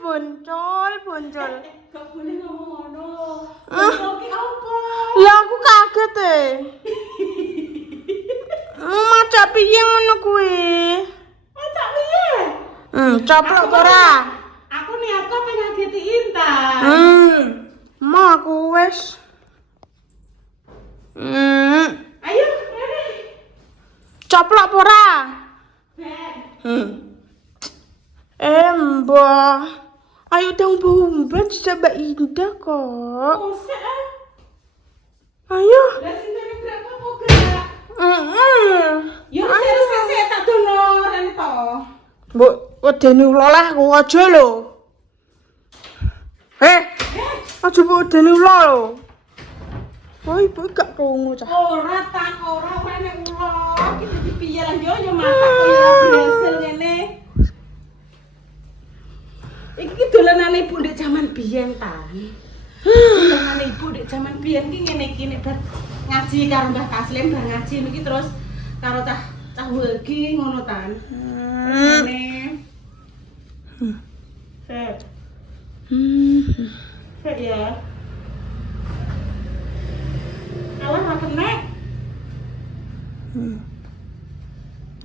Boncol. Gak boleh ngomong ngono. Boncol ki apa? Lah aku kaget e. Maca piye ngono kuwi? Macak piye? Coplok apa ora? Aku niat kok pengen ngageti Intan. Ma aku wis. Ayo, rene. Coplok apa ora? Ben. Mbah. Ayo dong bombat coba indah kok. Kosek ah. Ayo. Lah sintene berapa kok gerak? Ya sese tak dono rene to. Mbok wedeni ula lah aku aja lho. Aja mbok wedeni ula lho. Oh, ibu gak krungu cah. Ora nek ulo. Iki dadi piye lah yo masak kaya berhasil ngene. Iki dolanane ibu ndek jaman biyen ta. Dolanane ibu ndek jaman biyen ki ngene iki nek bar ngaji karo Mbah Taslim bar ngaji niki terus karo cah Wegi ngono ta. Ngene. Set. Set ya. Alah ra kenek.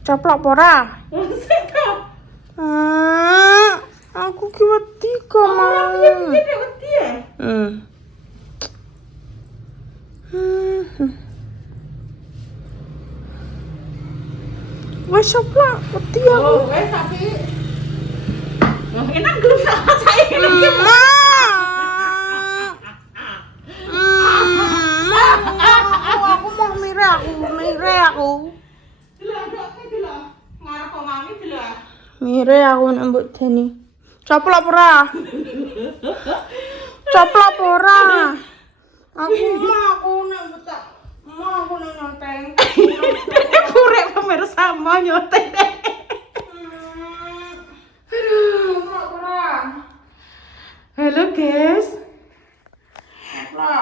Coplok apa ora? Sik kok. Aku ki wedi kok mau. Piye nek wedi ya? Wes coplok wedi aku. Oh, wes tapi enak gelem tak saiki lagi. Aku mau mire aku. Delok ndokke delok. Ngarep kok mami delok. Mire aku nek mbok deni. Coplok ora? Coplok ora? Aku nek betak. Aku nek nyoteng. Kurek pemirsa mau nyoteng. Halo guys.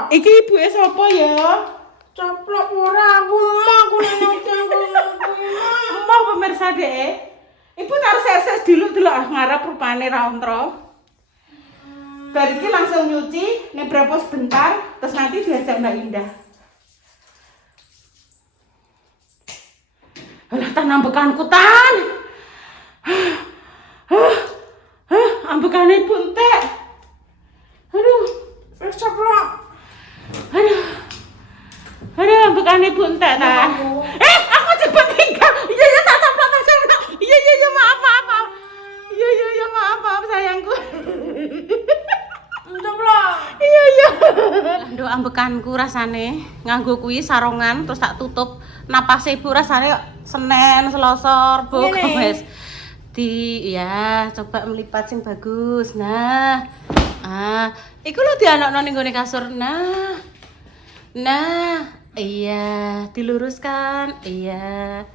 Iki ibuke sapa ya? Coplok ora aku nek nyoteng Mbah pemirsa dek. Ibu taruh ses dulu ngarep rupane ra ontro. Bar iki langsung nyuci, nek berapa sebentar, terus nanti diajak Mbak Indah. Alah tan ambekanku tan. Ambekane ibu entek. Aduh, wis coplok. Aduh ambekane ibu entek ta. Aku cepet tinggal. Iya tak coplok. Iya maaf. Iya maaf sayangku. Coplok. Iya. Lho ambekanku rasane nganggo kuwi sarongan terus tak tutup. Napase ibu rasane kok Senin, Selasa, Rebo, Kamis. Coba melipat sing bagus. Nah. Iku lho dianakno ning gone kasur. Nah. Iya, diluruskan. Iya.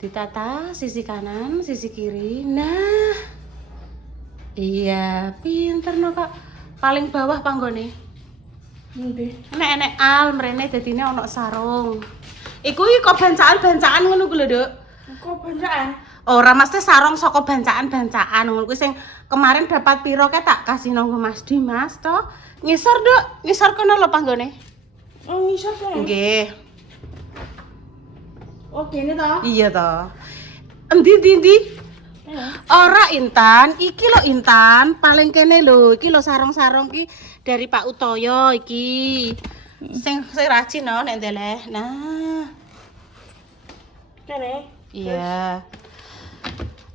Ditata sisi kanan, sisi kiri. Nah. Iya, pinter no kok. Paling bawah panggone. Endi? Nek al mrene dadine ana sarung. Iku kok bancaan ngono ku lho, Duk. Kok bancaan? Ora mesti sarung saka bancaan ngono kuwi sing kemarin dapat piro ke tak kasih nanggo Mas Dimas to. Ngisor, Duk. Ngisor kono lho panggone. Oh, ngisor kok. Nggih. Oh, kene to? Iya to. Endi? Ora Intan, iki lho Intan, paling kene lho, iki lho sarung-sarung ki dari Pak Utoyo iki. Sing rajin no nek ndeleh. Nah. Kene. Iya.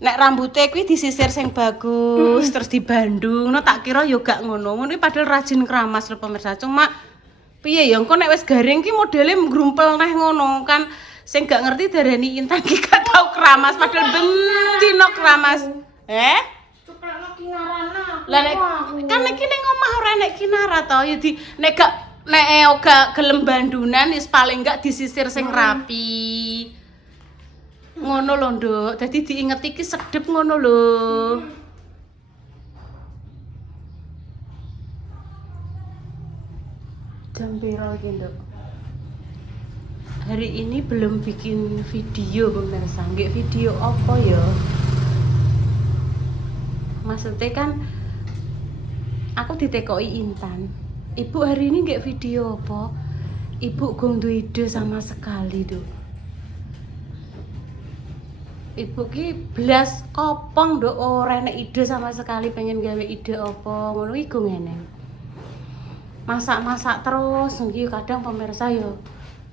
Nek rambutnya kuwi disisir sing bagus, terus dibandung. No tak kira yo gak ngono. Ngono padahal rajin keramas lho pemirsa. Cuma piye ya engko nek wis garing ki modele ngrumpel neh ngono kan. Sing gak ngerti darani Intan ki gak tau keramas padahal bentino keramas. Ceklekno kinarana. Lah nek kan iki ning omah ora nek kinara to ya di nek gak gelem bandunan wis paling gak disisir sing rapi. Ngono lho, Nduk. Dadi diinget iki sedep ngono lho. Jam piro iki, Nduk? Hari ini belum bikin video pemirsa. Nggih video apa ya? Maksudnya kan aku ditekoki Intan. Ibu hari ini nggak video apa? Ibu gong duwe ide sama sekali tuh. Ibu ki blas kopong nduk ora enek ide sama sekali pengen gawe ide apa ngono iki go ngene. Masak-masak terus nggih kadang pemirsa yo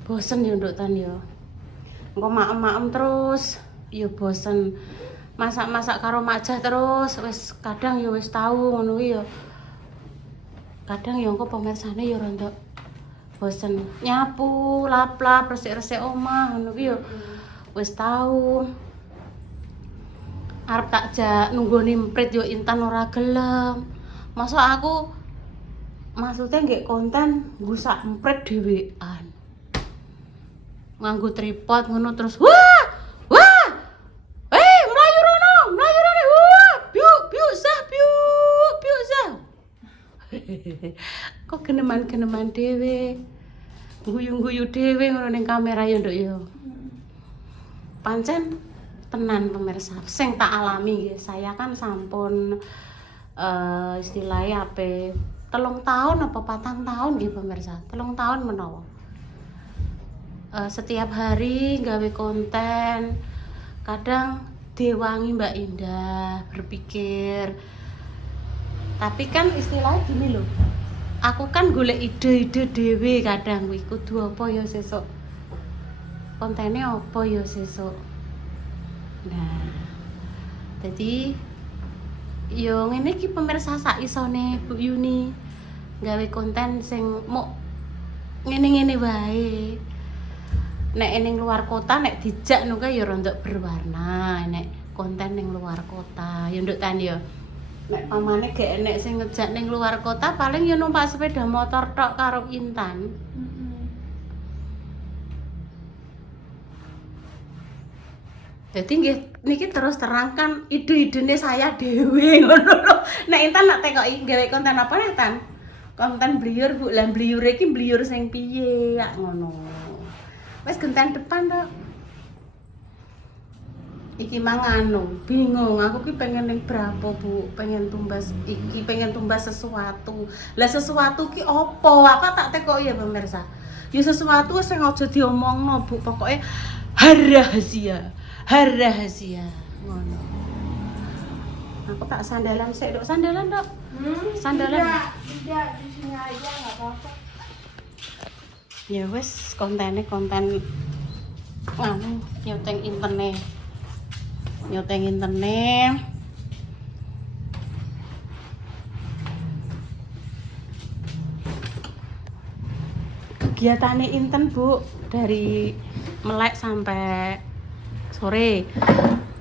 bosen yo nduk Tan yo. Engko maem-maem terus yo bosen. Masak-masak karo Makjah terus wis kadang yo wis tau ngono ki yo. Kadang yo engko pemirsane yo rontok bosen nyapu, lap-lap, resik-resik omah ngono ki yo wis tau. Arep tak jak nunggu nimprit yo Intan ora gelem. Masa aku maksudnya nggak konten gusak emprit dhewean. Nganggo tripod ngono terus wah! Melayu rono, wah! Biuk sah. Kok geneman-geneman dhewe. Guyu-guyu dhewe ngono ning kamera yo nduk yo. Pancen tenan pemirsa, sing tak alami nggih. Saya kan sampun istilahnya apa 3 tahun apa 4 tahun nggih pemirsa. 3 tahun menawa. Setiap hari gawe konten. Kadang diwangi Mbak Indah berpikir. Tapi kan istilahnya gini loh. Aku kan golek ide-ide dhewe kadang kuwi kudu apa ya sesuk. Kontennya apa ya sesuk. Nah, jadi yo ngene iki pemirsa sak isone Bu Yuni gawe konten sing mok ngene-ngene wae. Nek ning luar kota nek dijak ngono ya rontok berwarna, nek konten ning luar kota ya nduk Tan ya. Nek pamane gak enek sing ngejak ning luar kota paling ya numpak sepeda motor tok karo Intan. Jadi niki terus terangkan ide-idene saya dhewe ngono lho. Nek Intan nak tekoki gawe konten apa nek Tan? Konten bliyur Bu, lah bliyure iki bliyur sing piye ya ngono. Wes genten depan tok. Iki mangano, bingung aku ki pengen ning berapa Bu, pengen tumbas iki, pengen tumbas sesuatu. Lah sesuatu ki opo? Aku tak tekoki ya pemirsa. Ya sesuatu sing aja diomongno Bu, pokoke rahasia ngono. Aku tak sandalan sik, Dok. Sandalan, Dok. Sandalan. Tidak, di sini aja enggak apa-apa. Ya wis konten anu nyoteng intene. Kegiatane Inten Bu dari melek sampai sore.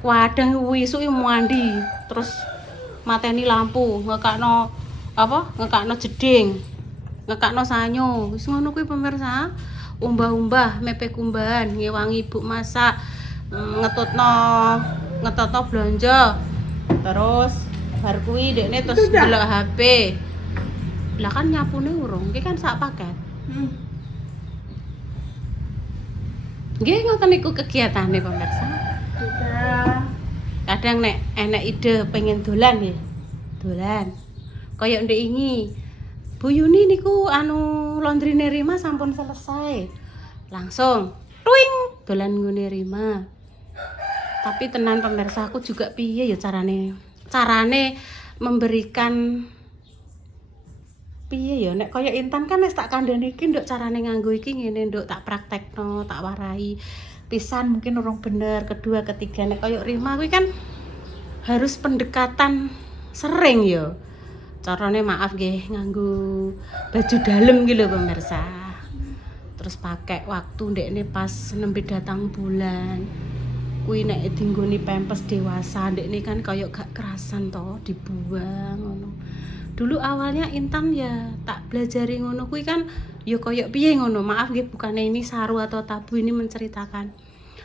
Kadang wisuke mandi, terus mateni lampu, ngekakno jeding, ngekakno sanyo. Wis ngono kuwi pemirsa. Umbah-umbah, mepek kumbahan, ngewangi ibu masak, ngetotno belanja. Terus bar kuwi dekne terus delok HP. Lah kan nyapune urung, iki kan sak paket. Nggih ngoten niku kegiatane pemirsa. Kadang nek enek ide pengen dolan nggih. Dolan. Kaya ndek ingi. Bu Yuni niku anu laundryne Rima sampun selesai. Langsung tuing dolan ngene Rima. Tapi tenan pemirsa aku juga piye ya carane memberikan piye ya nek kaya Intan kan wis tak kandhani iki nduk carane nganggo iki ngene nduk tak praktekno, tak warai. Pisan mungkin urung bener, kedua ketiga nek kaya Rima kuwi kan harus pendekatan sering ya. Carane maaf nggih nganggo baju dalem iki lho pemirsa. Terus pakai waktu ndekne pas nembe datang bulan. Kuwi nek dinggoni pempes dewasa ndekne kan kaya gak kerasan to dibuang ngono. Dulu awalnya Intan ya tak belajari ngono kuwi kan ya kaya piye ngono. Maaf nggih bukannya ini saru atau tabu, ini menceritakan.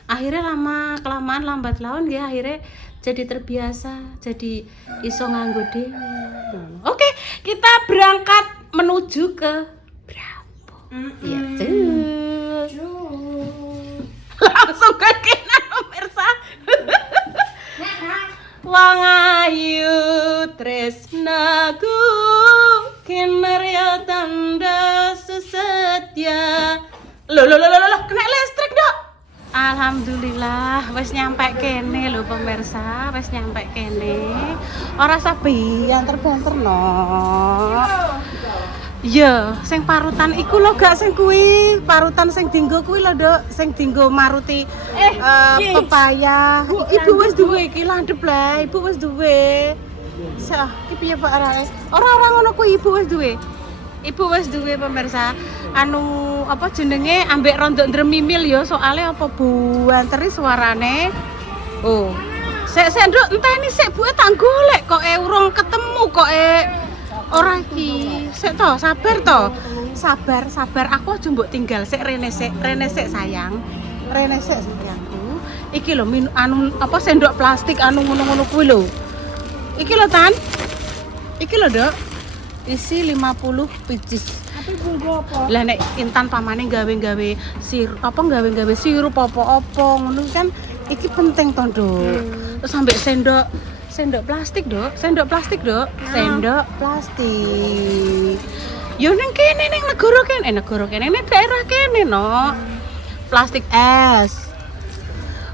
Akhirnya lama kelamaan lambat laun nggih akhirnya jadi terbiasa, jadi iso nganggo dhewe. Oke, kita berangkat menuju ke Brambung. Ya, cus. Langsung ke kene pemirsa. Wong ayu Alhamdulillah wis nyampe kene lho pemirsa, wis nyampe kene. Ora sabi banter-banter no. Iya, sing parutan iku lho gak sing kuwi, parutan sing dinggo kuwi lho, Nduk, sing dinggo maruti pepaya. Ibu wis duwe iki landhep lah, Ibu wis duwe. Sah, iki piye Pak arake? Ora ngono kuwi Ibu wis duwe. Ibu wis duwe pemirsa. Anu apa jenenge ambek rondok ndremimil ya soalnya apa buanteri suarane. Oh. Sik Nduk enteni sik Bu tak golek kok urung ketemu kok ora iki. Sik to, sabar to. Sabar. Aku aja mbok tinggal sik rene sik sayang. Rene sik sayangku. Iki lho anu apa sendok plastik anu ngono-ngono kuwi lho. Iki lho Tan. Iki lho, Dok. Isi 50 picis. Tapi bunggo apa? Lah nek Intan pamane gawe-gawe sirup apa-apa ngono kan iki penting to, Nduk. Terus sampai sendok plastik, Dok. Sendok plastik. Yo ning kene ning negara kene ning daerah kene no. Plastik es.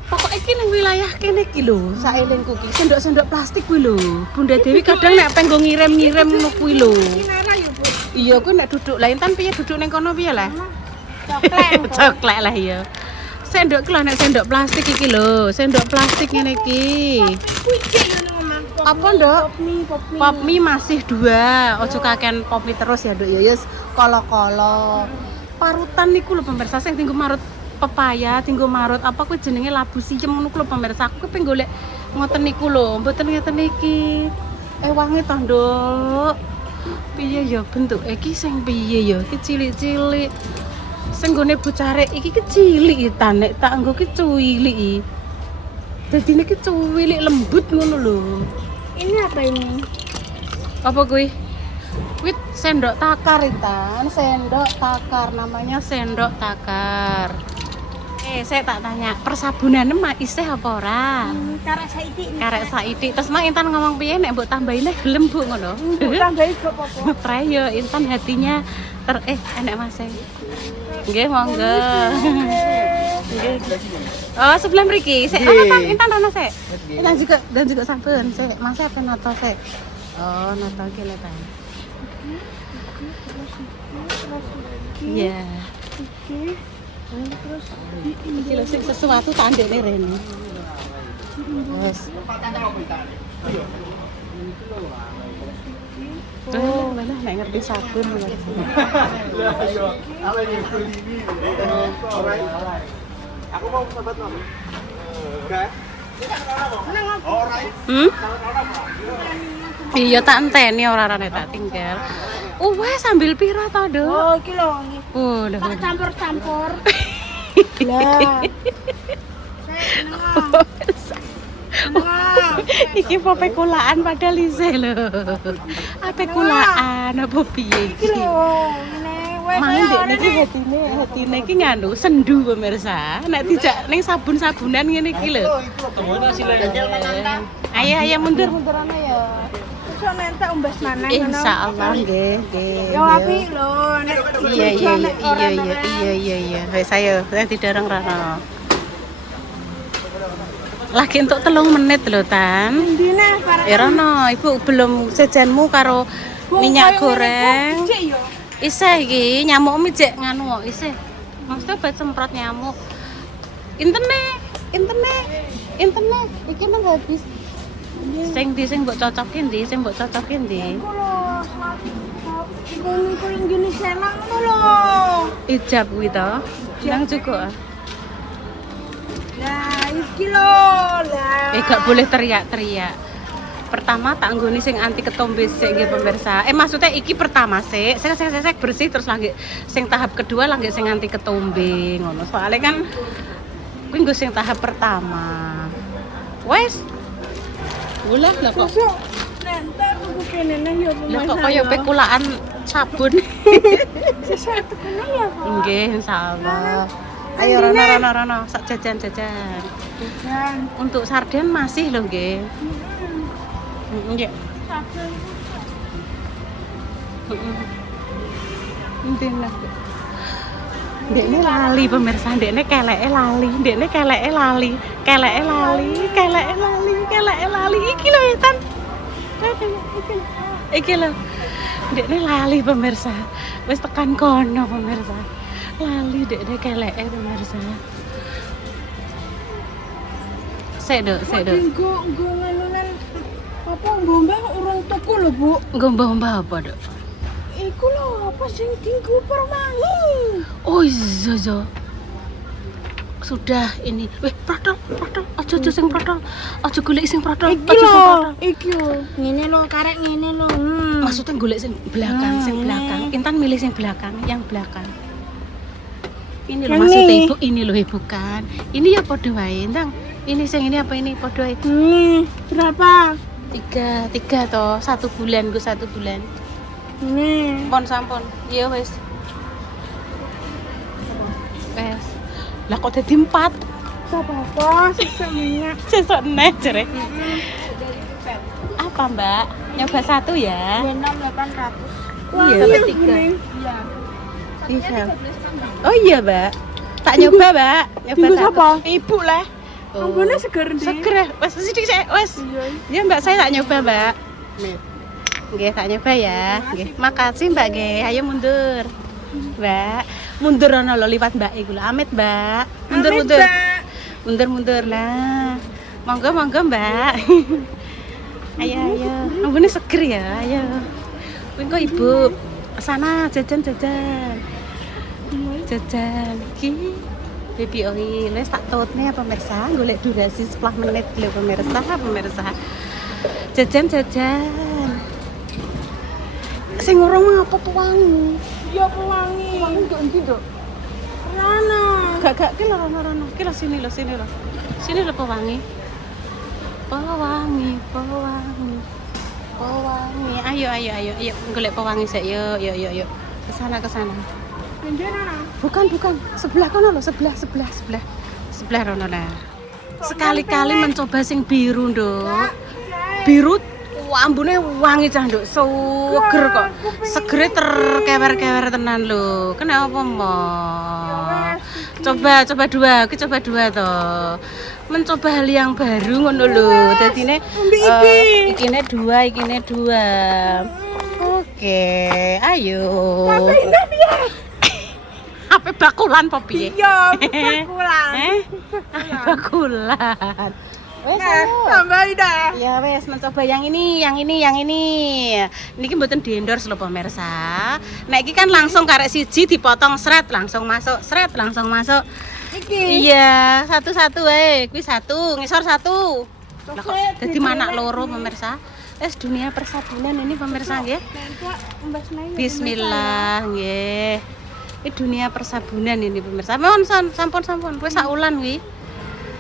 Pokok iki ning wilayah kene iki lho, saelingku iki sendok-sendok plastik kuwi lho. Bunda Dewi kadang nek penggo ngirim-ngirim ngono kuwi lho. Iya, kuwi nek duduk lah Intan piye duduk ning kono piye lah? Coklek lah ya. Sendok ki lho nek sendok plastik iki lho, sendok plastik ngene iki. Apa, Nduk? Pop mie masih 2. Ojo kakean pop mie terus ya, Nduk ya. Yes, kolo-kolo. Parutan niku lho pemirsa sing tinggo marut pepaya, tinggo marut apa kuwi jenenge labu siem ngono ku lho pemirsa. Aku pengen golek ngoten niku lho, mboten ngeten iki. Wangi to, Nduk. Piye ya bentuk iki sing piye ya? Iki cilik-cilik. Sing nggone bocare iki cilik Tan, nek tak nggo ki cuwilik. Dadi niki cuwilik lembut ngono lho. Ini apa ini? Apa kuwi? Kuwi sendok takar Intan, sendok takar namanya sendok takar. Saya tak tanya, persabunane mah isih apa ora? Karek saiki. Terus mang Intan ngomong piye nek mbok tambahin gelem Bu ngono. Mbok tambahi gak apa-apa. Prayo Intan hatinya enek Mas. Nggih, monggo. Nggih. Oh, sebelah mriki. Sik ana Intan ana sik. Dan juga sampun sik. Mas apa noto sik. Oh, noto ki lho Tan. Iya. Terus Iki lho sing sesuatu tak ndekne rene. Wes. Oh, mana nek ngerti sabun. Aku mau sahabat no. Enggak. Iya tak enteni ora tak tinggal. Wes sambil pira to, Duk? oh iki lho. Lho. Tak campur-campur. Lah. Iki pope kulaan padahal isih lho. Ape kulaan apa piye Iki iki? lho, ngene wes. Mang ndek niki hatine iki nganu sendu pemirsa. Nek dijak ning sabun-sabunan ngene iki lho. Ayo mundur ana ya. Terus nentek umbas maneh ngono. Insyaallah nggih. Yo apik lho nek Iya. Wes ayo didorong rono. Lagi untuk 3 menit lho Tan. Ndine parek. Ya rono, Ibu belum sejanmu karo minyak goreng. Isih iki nyamuk mijek nganu kok isih. Maksudnya buat semprot nyamuk. Intene. Iki nang habis. Sing mbok cocokin ndi? Iku lho. Iku yang jenis senang ngono lho. Ijab kuwi to. Nang juga. Lah iki lho. Lah. Gak boleh teriak-teriak. Pertama tak nggoni sing anti ketombe sik nggih pemirsa. Maksudnya iki pertama sik bersih terus lagi sing tahap kedua lagi sing anti ketombe ngono. Soalnya kan kuwi nggo sing tahap pertama. Wes. Ulah lah kok. Nentek aku kene yo. Lah kok kaya pekulaan sabun. Sesuatu kene ya. Nggih, insyaallah. Ayo rono sak jajan. Dan Untuk sarden masih lho nggih. Nggih. sabun Entene. Dekne lali pemirsa, dekne keleke lali, keleke lali. Iki lho Tan. Iki lho. Dekne lali pemirsa. Wis tekan kono pemirsa. Lali dekne keleke pemirsa. Sik, Dok. Engko nganunan apa mbah urung tuku lho, Bu. Nggo mbah apa, Dok? Iku lho apa sing dinggo perwangi. Oh iya. Sudah ini. Weh, protol. Aja sing protol. Aja golek sing protol. Iki lho. Ngene lho, karek ngene lho. Maksudnya golek sing belakang, belakang. Intan milih sing belakang, yang belakang. Ini loh Yang maksudnya ini. Ibu, ini loh Ibu kan. Ini ya padha wae, Ndang. Ini sing ini apa ini padha wae. Berapa? 3 toh, 1 bulan gue 1 bulan. Ini. Pon sampun. Iya wis. Wes. Lah kok dadi 4? Apa sisa minyak. Sesuk neh jere. Apa, Mbak? Nyoba 1 ya? 6.800. Iya, Iya, 3. kuning. Bisa. Oh iya, Mbak. Tak nyoba, Mbak. Nyoba Tunggu 1. siapa? Ibu lah. Ambune seger ndi? Seger ya? Wes sithik sik, wes. Iya. Ya, Mbak, saya tak nyoba, Mbak. Nggih, tak nyoba ya. Nggih. Makasih, Mbak nggih. Ayo mundur. Mbak, mundur ana lho liwat Mbak iku lho. Amit, Mbak. Mundur. Mundur lah. Monggo, Mbak. Ayo. Ambune seger ya. Ayo. Kuwi kok Ibu sana jajan. Jajan iki baby oil wis tak tutne pemirsa, golek durasi 10 menit lho pemirsa. Jajan. Sing urung apa pewangi? Iya pewangi. Pewangi kok ndi, Dok? Rana. Gak ki lho rono. Ki lho sini lho. Sini lho pewangi. Pewangi. Ayo golek pewangi sik. Yuk. Kesana. Anjir Rana. Bukan. Sebelah kono lho, sebelah. Sebelah rono lah. Sekali-kali mencoba sing biru, Nduk. Biru ambune wangi cah, Nduk. Seger kok. Segere terkewer-kewer tenan lho. Kenapa, Mo? Coba 2, coba 2 toh. Mencoba hal yang baru ngono lho. Dadine ikine 2. Oke, ayo. Apa bakulan apa piye? Iya, bakulan. Bakulan. Wes Tambahi dah. ya wes mencoba yang ini. Niki mboten di-endorse lho pemirsa. Nek iki kan langsung karek siji dipotong sret langsung masuk. Iki. Iya, satu-satu wae. Kuwi 1, ngisor 1. Lah kok dadi manak loro pemirsa. Wes dunia persabunan ini pemirsa nggih. Bismillah nggih. Ini dunia persabunan ini pemirsa. Mohon sampun wis sak ulan kuwi.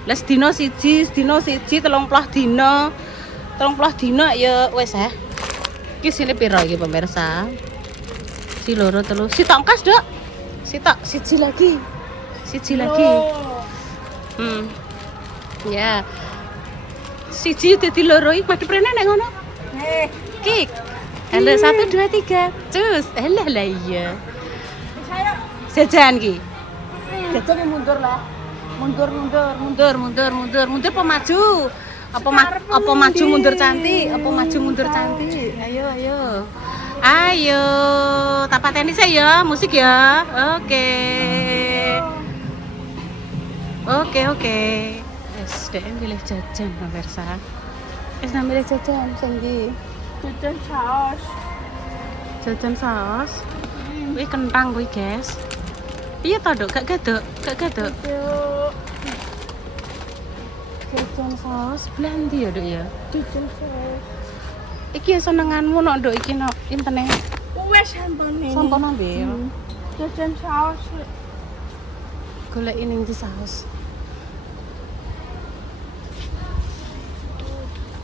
Lah sedina siji 30 dina. 30 dina ya wis ya. Iki sini piro iki pemirsa? Si loro telu. Si tongkas, Dok. Siji lagi. Ya. Siji dadi loro iki madhep rene nek ngono. Kik. Halo 1 2 3. Cus. Lah iya. Jajan ki. Jajan mundur lah. Mundur apa maju? Apa maju mundur cantik? Ayo. Tak pateni saya ya, musik ya. Oke. Wes dek milih jajan pemirsa. Wes milih jajan sing ndi? Jajan saus. Kuwi kentang kuwi, guys. Iya toh, Dok, gak gaduk. Jajan saus blandi ya, Dok ya. Iki ya senenganmu nok, Dok, iki nok intene. Wes sampun ambil. Jajan saus. Golek ini di saus.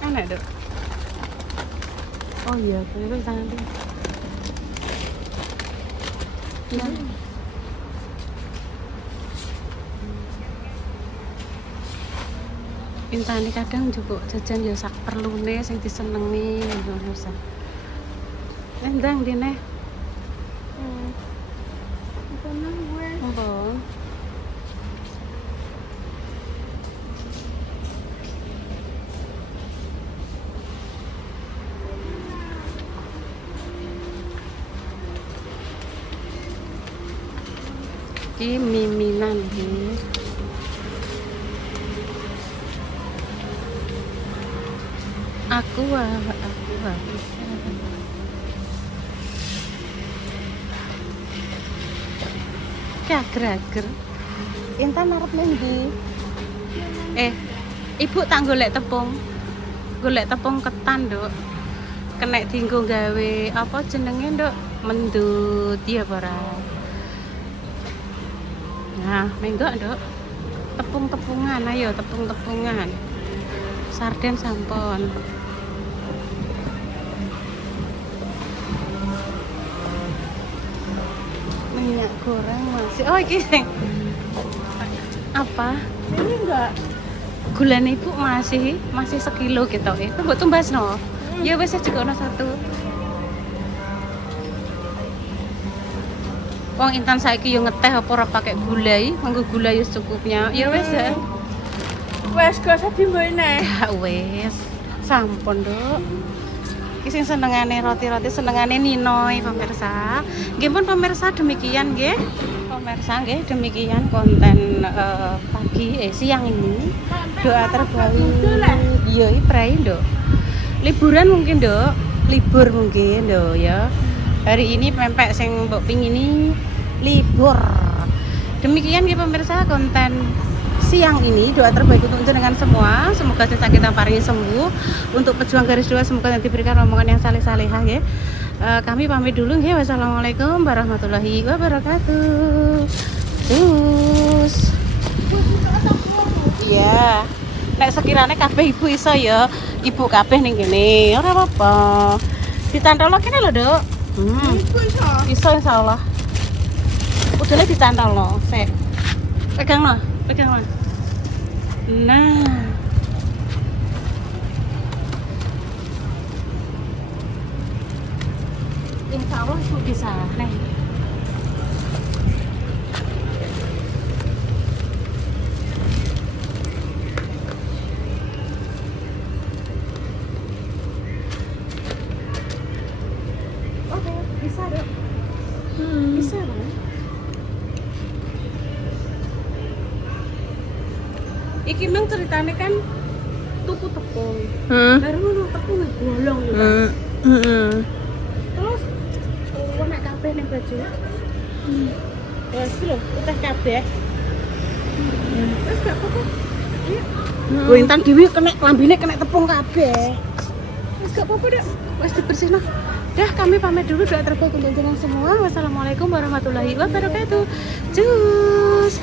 Enak, Dok. Oh iya, kuwi jangan di. Intane kadang juga jajan ya sak perlune sing disenengi ngono sa. Ndang dine. Apa nang gue? Monggo. Iki miminan nggih. Aku Kager-ager. Intan arep ndi? Ibu tak golek tepung. Golek tepung ketan, Nduk. Kenek dienggo gawe apa jenenge, Nduk? Mendut ya ora. Nah, menggo, Nduk. Tepung-tepungan, ayo tepung-tepungan. Sarden sampun. Minyak goreng masih. Oh, iki sing apa? Ini enggak. Gulane Ibu masih sekilo gitu. Itu mbok tumbasno. Ya wis juga ono satu. Wong Intan saiki yo ngeteh apa ora pakai gula iki, nganggo gula yo secukupnya. Ya wis ya. Wes gak usah dimbaine. Ya wis. Sampun, Nduk. Iki sing senengane roti-roti senengane Ninoy pemirsa. Nggih pun pemirsa demikian nggih. Pemirsa nggih demikian konten siang ini. Doa terbaik. Iya, prei, Nduk. Liburan mungkin, Nduk. Libur mungkin, Nduk ya. Hari ini pempek sing mbok pingini libur. Demikian nggih pemirsa konten siang ini. Doa terbaik untuk jenengan semua, semoga sing sakit paringi sembuh. Untuk pejuang garis 2 semoga nanti diberikan omongan yang saleh-salehah ya. Kami pamit dulu ya. Wassalamualaikum warahmatullahi wabarakatuh. Terus iya, nek sekiranya kabeh ibu iso ya, ibu kabeh ning kene, ora apa-apa. Ditantolo kene lho, Nduk. Iku iso. Iso insyaallah. Udahlah ditantolo, sik. Pegang no. Nah. Insyaallah ibu bisa. Nih. Oke, bisa, Dok. Bisa, kan? Iki mang ceritane kan tuku tepung. Baru ngono tepung bolong lho, Pak. Terus nek kabeh ning baju. Wes lho, uteh kabeh. Wes gak apa-apa. Iya. Intan dhewe kena klambine kena tepung kabeh. Wes gak apa-apa, Dek. Wes dibersihno. Dah, kami pamit dulu. Doa terbaik untuk jenengan semua. Wassalamualaikum warahmatullahi wabarakatuh. Cus.